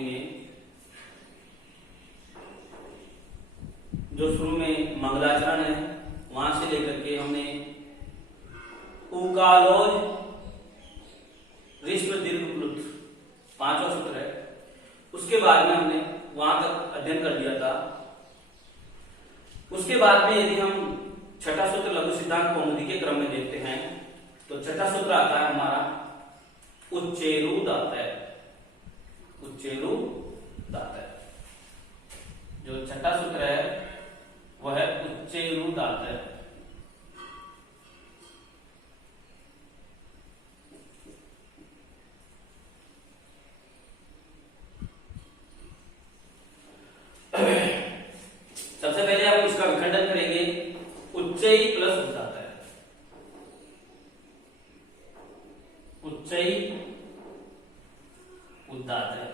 कौमुदी में जो शुरू में मंगलाचरण है वहां से लेकर के हमने उकालोज ऋष्व दीर्घ प्लुत 5वां सूत्र है, उसके बाद में हमने वहां तक अध्ययन कर लिया था। उसके बाद में यदि हम छठा सूत्र लघु सिद्धांत कौमुदी के क्रम में देखते हैं तो छठा सूत्र आता है हमारा उच्चेरुदात्तय। उच्चेरुदात्तय जो छठा सूत्र है वह है उच्चेरुदात्तय। सबसे पहले हम इसका विखंडन करेंगे। उच्चई प्लस उदात्तय, उच्चई उदात्तय।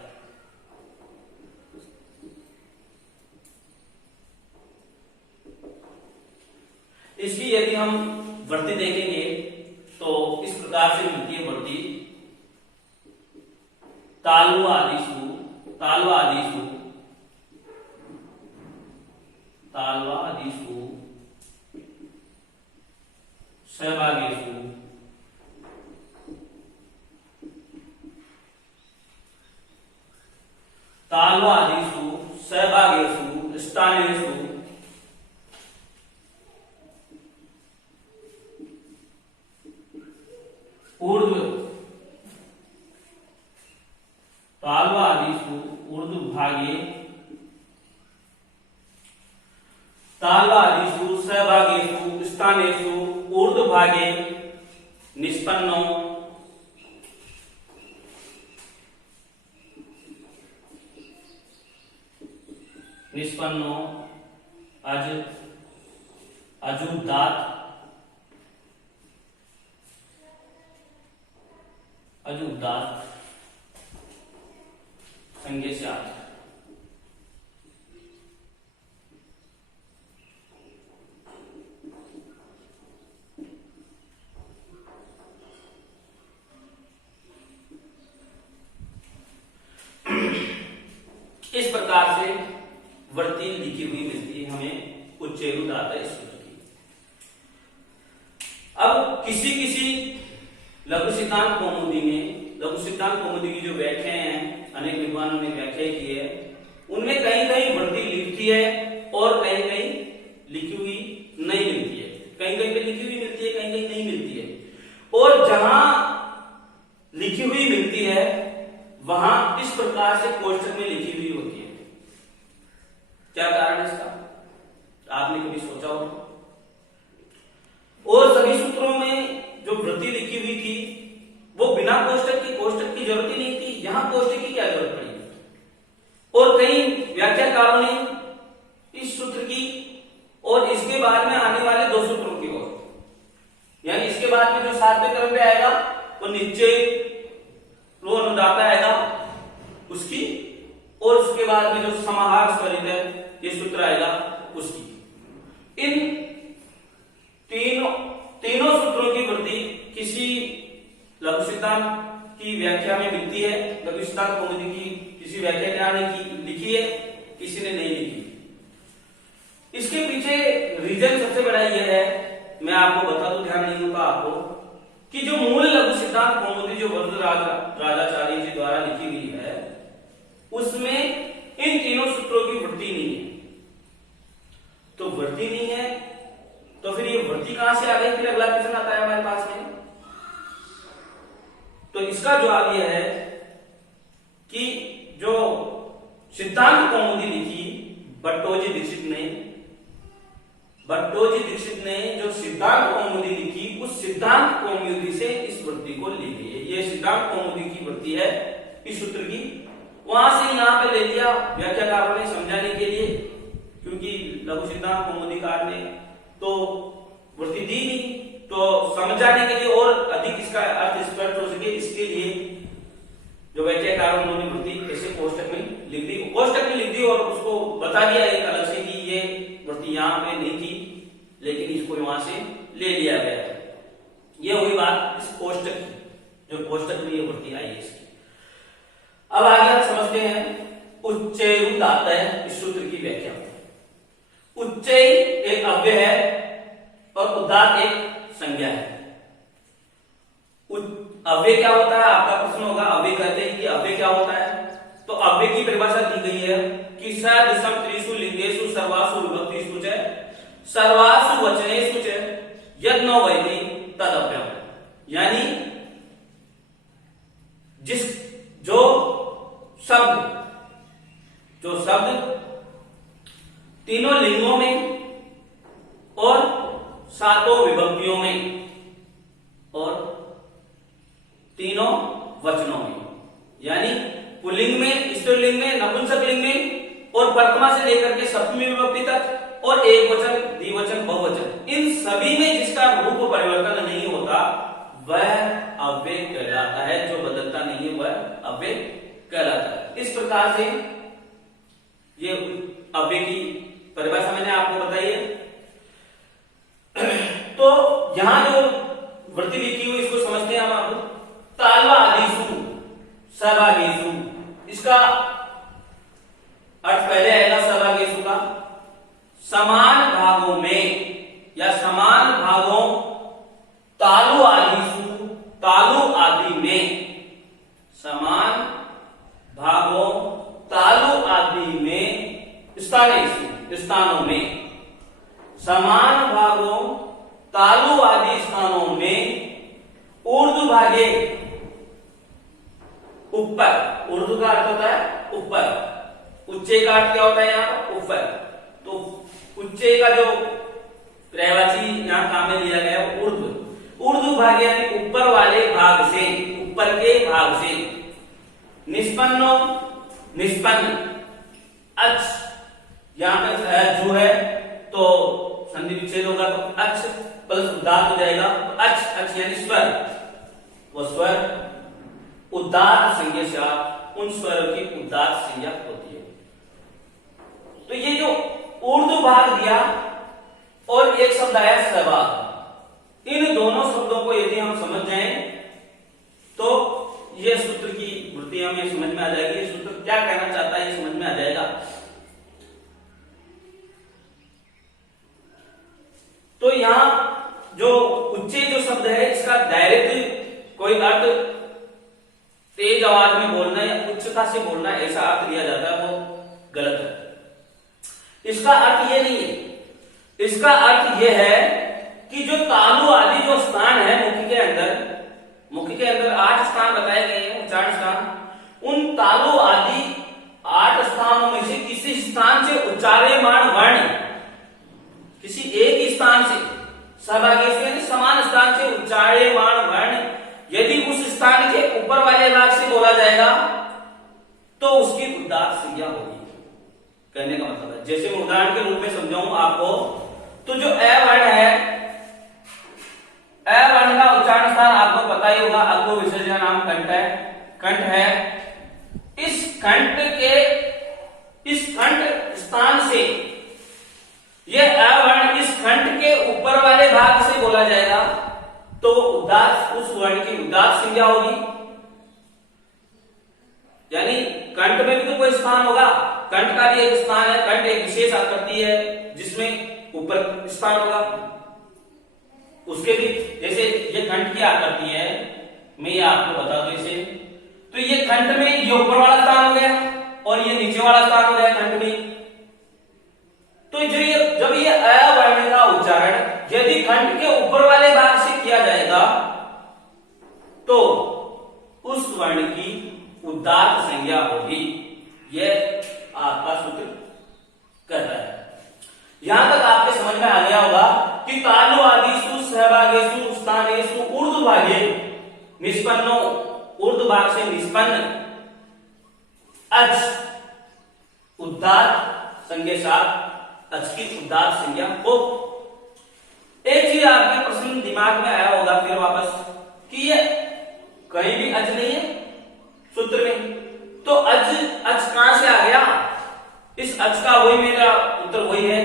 इसकी यदि हम वृत्ति देखेंगे तो इस प्रकार से मिलती है वृत्ति। तालु आदिशु, तालु आदिशु, ताल्वादिषु सहभागेषु ताल्वादिषु सहभागेषु स्थानेषु ऊर्ध्व ताल्वादिषु ऊर्ध्वभागे ताल्वादिषु सहभागेषु स्थानेषु ऊर्ध्वभागे निष्पन्नो निष्पन्नो अजुदात अजुदात संज्ञा से आता है। इस प्रकार से वृत्ति लिखी हुई मिलती है हमें उच्चेरुदात्तय सूत्र की। अब किसी किसी लघु सिद्धांत कौमुदी में, लघु सिद्धांत कौमुदी की जो व्याख्याएं हैं अनेक विद्वानों ने व्याख्या की है, उनमें कहीं कहीं वृत्ति लिखती है और कहीं कहीं लिखी हुई नहीं मिलती है। कहीं कहीं पे लिखी हुई मिलती है, कहीं कहीं नहीं मिलती है। और जहां लिखी हुई मिलती है वहां इस प्रकार से कोष्ठक में लिखी हुई होती है। क्या कारण है इसका, आपने कभी सोचा हो? और सभी सूत्रों में जो वृत्ति लिखी हुई थी वो बिना कोष्ठक की जरूरत ही नहीं थी, यहां कोष्ठक की क्या जरूरत पड़ी? और कई व्याख्याकारों ने इस सूत्र की और इसके बाद में आने वाले दो सूत्रों की ओर, यानी इसके बाद में जो 7वें क्रम पे आएगा वो निश्चय अनुदात्तय आएगा उसकी, और उसके बाद में जो समाहार स्वरित है ये सूत्र आएगा उसकी। इन तीनों सूत्रों की वृत्ति किसी लघु सिद्धांत की व्याख्या में मिलती है। लघु सिद्धांत कौमुदी की किसी व्याख्याकार ने लिखी है, किसी ने नहीं लिखी। इसके पीछे रीजन सबसे बड़ा यह है, मैं आपको बता दूं, ध्यान नहीं होता आपको, कि जो मूल लघु सिद्धांत कौमुदी जो वरदराजाचार्य जी द्वारा लिखी हुई है उसमें इन तीनों सूत्रों की वृत्ति नहीं है। तो वृत्ति नहीं है तो फिर ये वृत्ति कहां से आ गई? फिर अगला प्रश्न आता है हमारे पास में। तो इसका जवाब यह है कि जो सिद्धांत कौमुदी लिखी भट्टोजी दीक्षित ने जो सिद्धांत कौमुदी लिखी उस सिद्धांत कौमुदी से इस वृत्ति को ली गई है। ये सिद्धांत कौमुदी की वृत्ति है इस सूत्र की, वहां से यहां पे ले लिया व्याख्याकारों ने समझाने के लिए, क्योंकि लघु सिद्धांत कौमुदीकार ने तो वृत्ति दी नहीं, तो समझाने के लिए और अधिक इसका अर्थ स्पष्ट हो सके इसके लिए जो व्याख्याकारों उन्होंने वृत्ति ऐसे कोष्टक में लिख दी, कोष्टक में लिख दी और उसको बता दिया एक अलग से कि ये वृत्ति यहाँ पे नहीं थी लेकिन इसको वहां से ले लिया गया है। ये हुई बात इस कोष्टक की, जो कोष्टक में ये वृत्ति आई है इसकी। अब आगे आप समझते हैं उच्चैरुदात्तय इस सूत्र की व्याख्या। उच्चय एक अव्यय है और उदात्त एक संज्ञा है। अव्यय क्या होता है, आपका प्रश्न होगा। अव्यय कहते हैं कि अव्यय क्या होता है, तो अव्यय की परिभाषा दी गई है कि सदसम त्रिषु लिंगेषु सर्वासु विभक्तिषु च सर्वासु वचनेषु च यद् न वैति तद् अव्ययम्। यानी जो शब्द तीनों लिंगों में और सातों विभक्तियों में और तीनों वचनों में, यानी पुल्लिंग में, स्त्रीलिंग में, नपुंसक लिंग में और प्रथमा से लेकर के सप्तमी विभक्ति तक और एक वचन, द्विवचन, बहुवचन, इन सभी में जिसका रूप परिवर्तन नहीं होता वह अव्यय कहलाता है। जो बदलता नहीं है वह अव्यय कहलाता है। इस प्रकार से ये अव्यय की परिभाषा मैंने आपको बताई है। तो यहां जो वृत्ति लिखी हुई इसको समझते हैं हम। आपको तालवादिषु सहभागीषु, इसका अर्थ पहले आएगा सहभागीषु का समान भागों में या समान भागों तालु आदिषु, तालु आदि में, समान भागों तालु आदि में, स्थानेषु स्थानों में, समान भागों तालु आदि स्थानों में ऊर्ध्व भागे ऊपर, उर्दू का अर्थ होता है ऊपर, उच्चय का अर्थ क्या होता है यहाँ पर ऊपर। तो उच्चय का जो पर्यायवाची यहाँ काम में लिया गया है ऊर्ध्व, ऊर्ध्व भाग यानी ऊपर वाले भाग से, ऊपर के भाग से, निष्पन्नो निष्पन्न, अच यहाँ पर जो है तो संधि विच्छेद होगा तो अच प्लस उदात्त हो जाएगा, तो अच यानी स्वर, वो स्वर उदात्त संज्ञा से उन स्वरों की उदात्त संज्ञा होती है। तो ये जो ऊर्ध्व भाग दिया और एक शब्द आया सहभाग, इन दोनों शब्दों को यदि हम समझ जाएं तो ये सूत्र की वृत्ति हमें समझ में आ जाएगी। ये सूत्र क्या कहना चाहता है ये समझ में आ जाएगा। तो यहां जो उच्चय जो शब्द है इसका डायरेक्ट कोई अर्थ तेज आवाज में बोलना या उच्चता से बोलना ऐसा अर्थ लिया जाता है, वो गलत है। इसका अर्थ ये नहीं है। इसका अर्थ ये है कि जो तालु आदि जो स्थान है मुख के अंदर 8 स्थान बताए गए हैं, उच्चारण स्थान, उन तालु आदि 8 स्थानों में से किसी स्थान से उच्चार्यमाण वर्ण, किसी एक स्थान से सहभागी से समान स्थान से उच्चार्यमाण वर्ण यदि उस स्थान के ऊपर वाले भाग से बोला जाएगा तो उसकी उदात्त संज्ञा होगी। कहने का मतलब है, जैसे मैं उदाहरण के रूप में समझाऊं आपको, तो जो अ वर्ण है, अ वर्ण का उच्चारण स्थान आपको पता ही होगा, अग्गो विसर्जन का नाम कंठ है। कंठ है, इस कंठ स्थान से यह अ वर्ण इस कंठ के ऊपर वाले भाग से बोला जाएगा तो उदात्त, उस वर्ण की उदात्त संज्ञा होगी। यानी कंठ में भी तो कोई स्थान होगा, कंठ का भी एक स्थान है, कंठ एक विशेष आकृति है जिसमें ऊपर स्थान होगा। उसके भी जैसे ये कंठ की आकृति है, मैं ये आपको बता दूं इसे, तो ये कंठ में ये ऊपर वाला स्थान हो गया और ये नीचे वाला स्थान हो गया कंठ में। तो जब ये अ वर्ण का उच्चारण यदि कंठ के ऊपर वाले भाग से किया जाएगा तो उस वर्ण की उदात्त संज्ञा होगी। यह आपका सूत्र कहता है। यहां तक आपके समझ में आ गया होगा कि तालु आदिषु सहभागेषु स्थानेषु ऊर्ध्व भागे निष्पन्नो, ऊर्ध्व भाग से निष्पन्न अच उदात्त संज्ञा साथ अच की उदात्त संज्ञा हो। एक चीज आपके प्रश्न दिमाग में आया होगा फिर वापस कि ये कहीं भी अच नहीं है सूत्र में, तो अच कहां से आ गया? इस अच का वही मेरा उत्तर वही है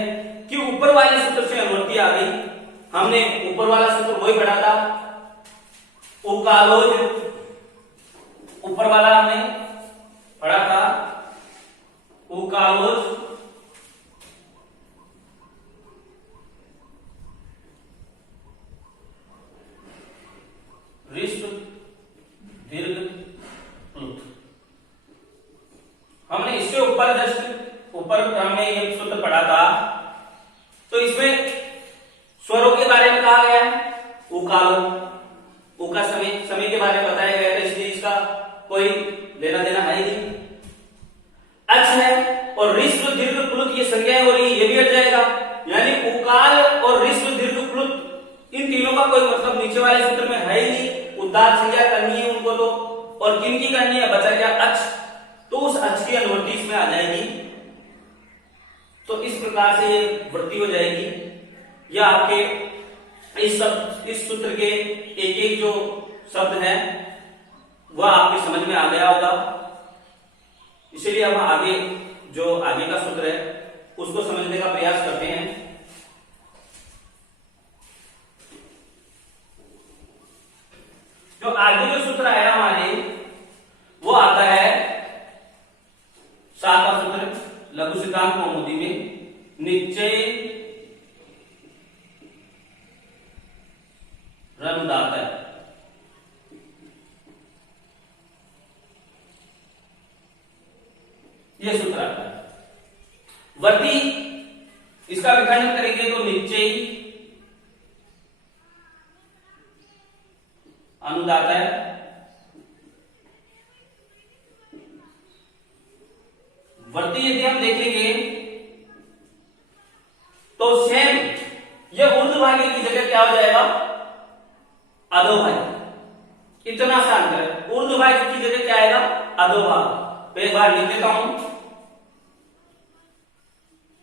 कि ऊपर वाले सूत्र से अनुवृत्ति आ गई। हमने ऊपर वाला सूत्र वही पढ़ा था, उकालोज ऊपर वाला हमने पढ़ा था, हमने इससे ऊपर क्रम में ये सूत्र पढ़ा था, तो इसमें स्वरों के बारे में कहा गया है, उकालो, उका समय के बारे में बताया गया था, इसलिए इसका कोई लेना देना है ही नहीं। अच है और ऋस्व दीर्घ प्लुत ये संज्ञाएं हो रही, ये भी हट जाएगा, यानी उकाल और ऋस्व दीर्घ प्लुत इन तीनों का कोई मतलब नीचे वाले सूत्र में है ही नहीं। उदात्त संज्ञा करनी है उनको तो, और किन की करनी है, बचा क्या, अच, तो उस अच की अनुवृत्ति इसमें आ जाएगी। तो इस प्रकार से ये वृत्ति हो जाएगी। या आपके इस सूत्र के एक एक जो शब्द है वह आपकी समझ में आ गया होगा। इसलिए हम आगे जो आगे का सूत्र है उसको समझने का प्रयास करते हैं। जो आगे जो सूत्र आया हमारे वो आता है 7वां सूत्र लघु सिद्धांत कौमुदी में, निश्चय रनुदात है। यह सूत्र आता है। वर्ती इसका विखंडन करेंगे तो निश्चय अनुदात है। वर्ती यदि हम देखेंगे तो सेम यह ऊर्ध्वभागी की जगह क्या हो जाएगा, अधोभागी। इतना सा अंतर, ऊर्ध्वभागी की जगह क्या आएगा, अधोभाग। एक बार लिख देता हूं,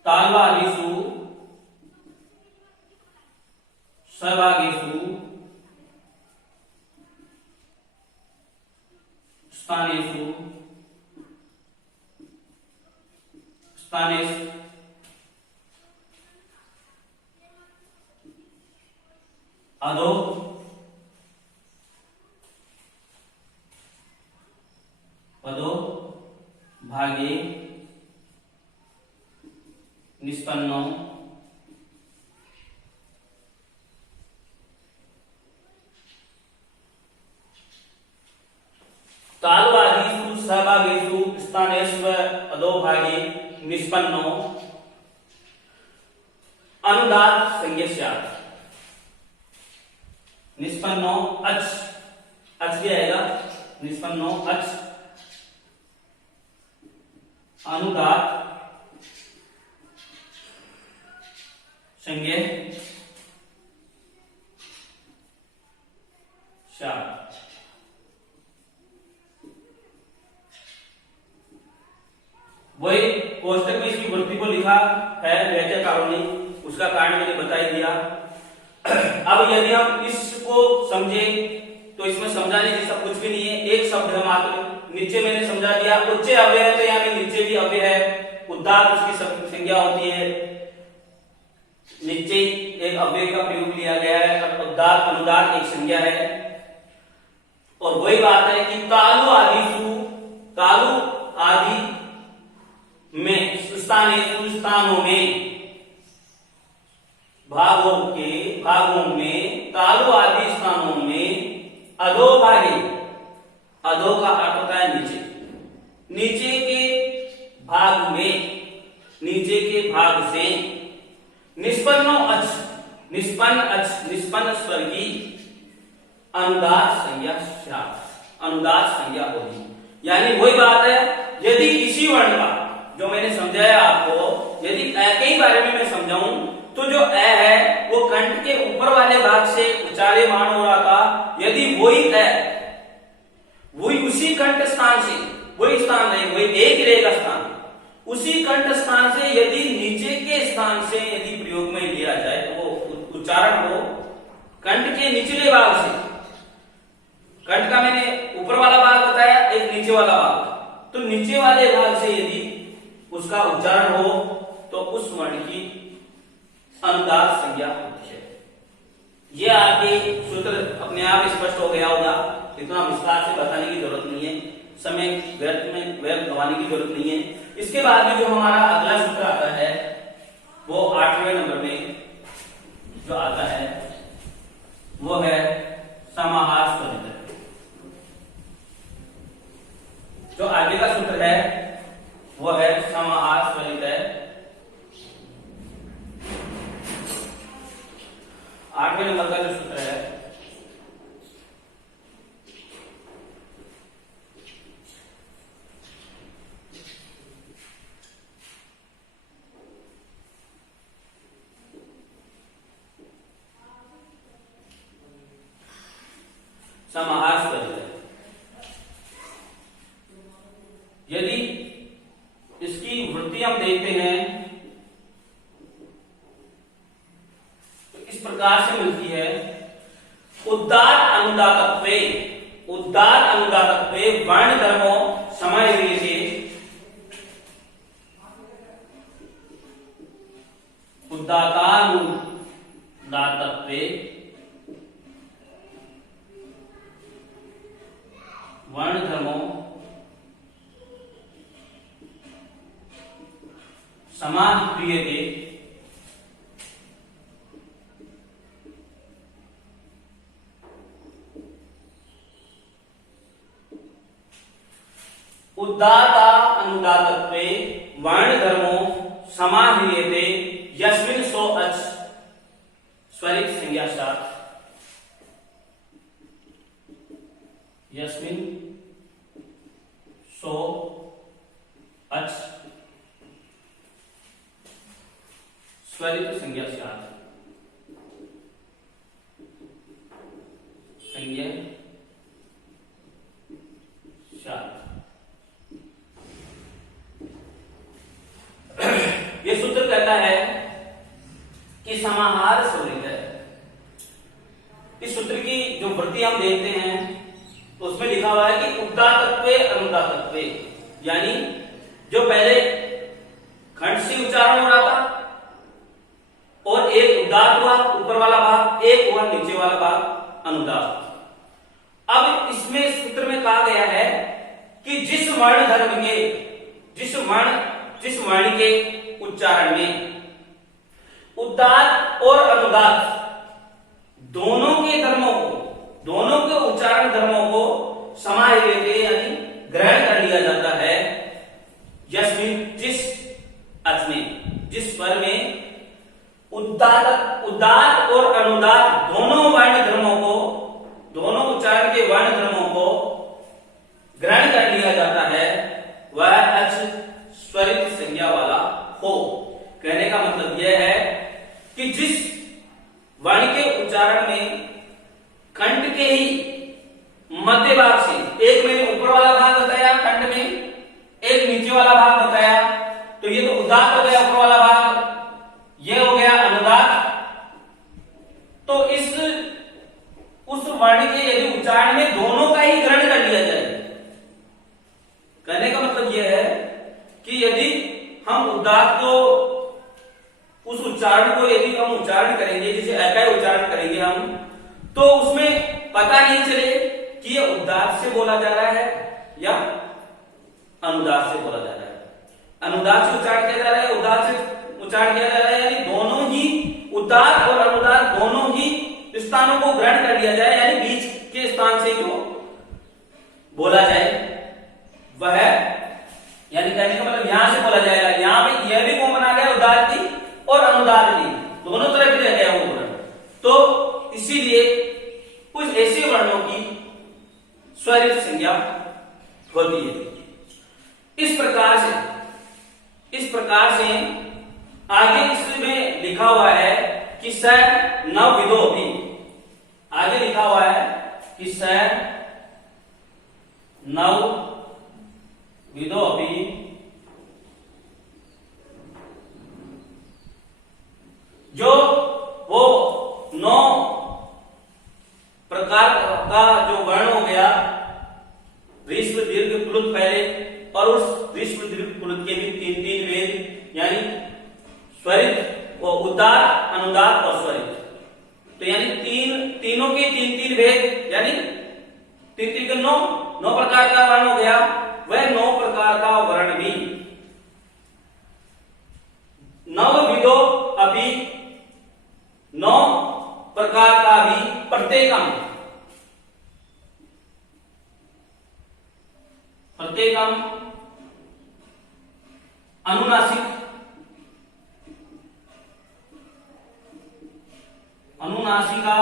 तालवागीसु सहभागीसु स्थानेषु स्थानेषु अधो पदो भागे निष्पन्नो तालवादीषु सहभागेषु स्थानेषु अधोभागे निष्पन्नो अनुदात संज्ञा स्यात्। निष्पन्नो अच, अच भी आएगा, निष्पन्नो अच अनुदात संज्ञा स्यात्। वही कोष्टक में इसकी वृत्ति को लिखा है व्याख्याकारों ने, उसका कारण मैंने बता ही दिया। अब यदि हम इसको समझे तो इसमें समझाने जैसा कुछ भी नहीं है, एक शब्द है मात्र। नीचे मैंने समझा दिया, उच्च अव्यय है तो यहाँ पे नीचे भी अव्यय है, उदात्त उसकी संज्ञा होती है। नीचे एक अव्यय का प्रयोग लिया गया है, उदात्त अनुदात एक संज्ञा है। और वही बात है कि तालु आदि में स्थानों में भागों में तालु आदि स्थानों में अधोभागे, अधो का अर्थ होता है नीचे, नीचे के भाग में, नीचे के भाग से निष्पन्नो अच, निष्पन्न स्वर की अनुदात संज्ञा स्यात्, अनुदात संज्ञा होगी। यानी वही बात है, यदि इसी वर्ण का जो मैंने समझाया आपको, यदि अ के बारे में मैं समझाऊं तो जो अ है वो कंठ के ऊपर वाले भाग से उच्चार्यमान हो रहा था। यदि वही उसी कंठ स्थान से, वही स्थान रहे, वही एक रहेगा स्थान, उसी कंठ स्थान से यदि नीचे के स्थान से यदि प्रयोग में लिया जाए तो वो उच्चारण हो कंठ के निचले भाग से। कंठ का मैंने ऊपर वाला भाग बताया, एक नीचे वाला भाग, तो नीचे वाले भाग से यदि उसका उच्चारण हो तो उस वर्ण की अनुदात संज्ञा होती है। यह आपके सूत्र अपने आप स्पष्ट हो गया होगा, इतना विस्तार से बताने की जरूरत नहीं है, समय व्यर्थ गंवाने की जरूरत नहीं है। इसके बाद में जो हमारा अगला सूत्र आता है वो 8वें नंबर में जो आता है वो है समाहार स्वरित। जो आगे का सूत्र है वो वृत्ति हम देखते हैं तो इस प्रकार से मिलती है। उदात्त अनुदातत्वे, उदात्त अनुदातत्वे वर्ण धर्मो समाह्रियते, उदात्तानुदातत्वे वर्ण धर्मो समाह्रियते, उदात्ता अनुदातत्वे वर्ण धर्मो समाह्रियते यस्मिन् सो अच स्वरित संज्ञा साथ, यस्मिन् सो अच स्वरित संज्ञा साथ, संज्ञा साथ। ये सूत्र कहता है कि समाहार स्वरित है। इस सूत्र की जो वृत्ति हम देखते हैं तो उसमें लिखा हुआ है कि उदात्तत्वे अनुदातत्वे, यानी जो पहले खंड से उच्चारण हो रहा था और एक उदात्त हुआ ऊपर वाला भाग, एक हुआ नीचे वाला भाग अनुदात्त। अब इसमें सूत्र में कहा गया है कि जिस वर्ण धर्म के, जिस वर्ण के उच्चारण में उदात्त और अनुदात्त दोनों के धर्मों को, दोनों के उच्चारण धर्मों को समाह्रियते यानी ग्रहण कर लिया जाता है, यस्मिन् जिस अर्थ में, जिस स्वर में उदात्त और अनुदात्त दोनों वर्ण धर्मों को, दोनों उच्चारण के वर्ण धर्मों को ग्रहण कर लिया जाता है, वह अच स्वरित संज्ञा वाला हो। कहने का मतलब यह है कि जिस वर्ण के उच्चारण में खंड के ही मध्य भाग से, एक मैंने ऊपर वाला भाग बताया खंड में, एक नीचे वाला भाग बताया, तो ये तो उदात्त हो गया ऊपर वाला भाग, ये हो गया अनुदात्त। तो उस वर्ण के यदि उच्चारण में दोनों का ही ग्रहण कर लिया जाए, कहने का मतलब यह है कि यदि हम उदात्त को, उस उच्चारण को यदि हम उच्चारण करेंगे, जैसे एकाई उच्चारण करेंगे हम, तो उसमें पता नहीं चले कि ये उदात्त से बोला जा रहा है या अनुदात्त से बोला जा रहा है। अनुदात्त से उच्चारण किया जा रहा है, उदात्त से उच्चारण किया जा रहा है, यानी दोनों ही उदात्त और अनुदात्त दोनों ही स्थानों को ग्रहण कर लिया जाए, यानी बीच के स्थान से जो बोला जाए वह, यानी कहने का मतलब यहां से बोला जाएगा, यहां पे यह भी कॉमन आ गया उदात्त की और अनुदात्त की, दोनों तरफ भी रह गया वो वर्ण। तो इसीलिए कुछ ऐसे वर्णों की स्वरित संज्ञा होती है। इस प्रकार से आगे इसमें लिखा हुआ है कि स नवविधो भी, आगे लिखा हुआ है कि स नवविधो भी जो वो 9 प्रकार का जो वर्ण हो गया, ह्रस्व दीर्घ प्लुत पहले, और उस ह्रस्व दीर्घ प्लुत के भी 3 वेद, यानी स्वरित वो उदात्त अनुदात्त और स्वरित, तो यानी तीनों के 3 भेद, यानी 3 9 प्रकार का वर्ण हो गया। वह 9 प्रकार का वर्ण भी नवविधो अभी 9 प्रकार का भी प्रत्येकम अनुनासिक अनुनासिका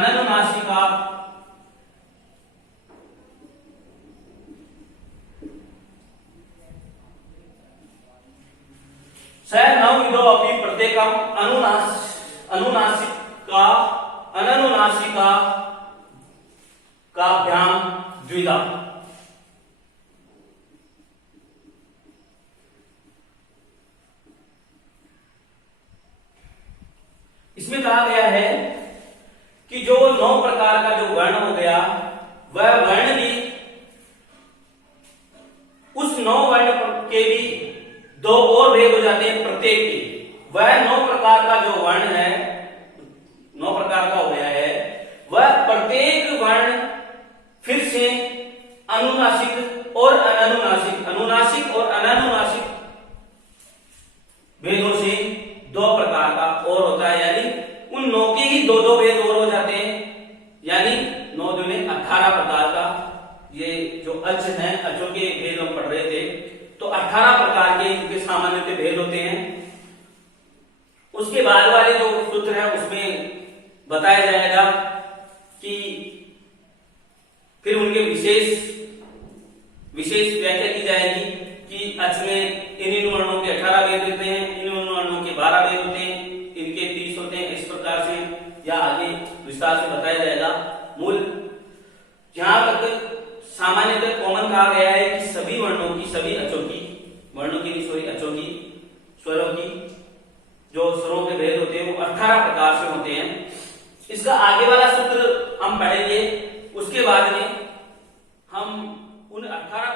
अनुनासिका स नवविधो अपि प्रत्येकम अनुनासिका अननुनासिका काभ्याम द्विधा। कि जो 9 प्रकार का जो वर्ण हो गया, वह वर्ण भी उस 9 वर्ण के भी 2 और भेद हो जाते हैं प्रत्येक के। वह 9 प्रकार का जो वर्ण है, 9 प्रकार का हो गया है, वह प्रत्येक वर्ण फिर से अनुनासिक और अनानुनासिक, अनुनासिक और अनानुनासिक भेदों से 2 प्रकार का और होता है। यानी उन 9 के ही 2-2 भेद और हो जाते हैं। यानी 9 दूने 18 प्रकार का, ये जो अच है, अचों के भेद हम पढ़ रहे थे, तो 18 प्रकार के इनके सामान्य भेद होते हैं। उसके बाद वाले जो सूत्र है उसमें बताया जाएगा कि फिर उनके विशेष व्याख्या की जाएगी कि अच में इन वर्णों के 18 भेद होते हैं, इन वर्णों के 12 भेद होते हैं, इनके 30 होते हैं, इस प्रकार से या आगे विस्तार से बताया जाएगा। मूल जहां तक सामान्यतः कॉमन कहा गया है कि सभी वर्णों की, सभी अचों की, वर्णों की अचों की, स्वरों की जो स्वरों के भेद होते हैं वो 18 प्रकार से होते हैं। इसका आगे वाला सूत्र हम पढ़ेंगे, उसके बाद में हम उन 18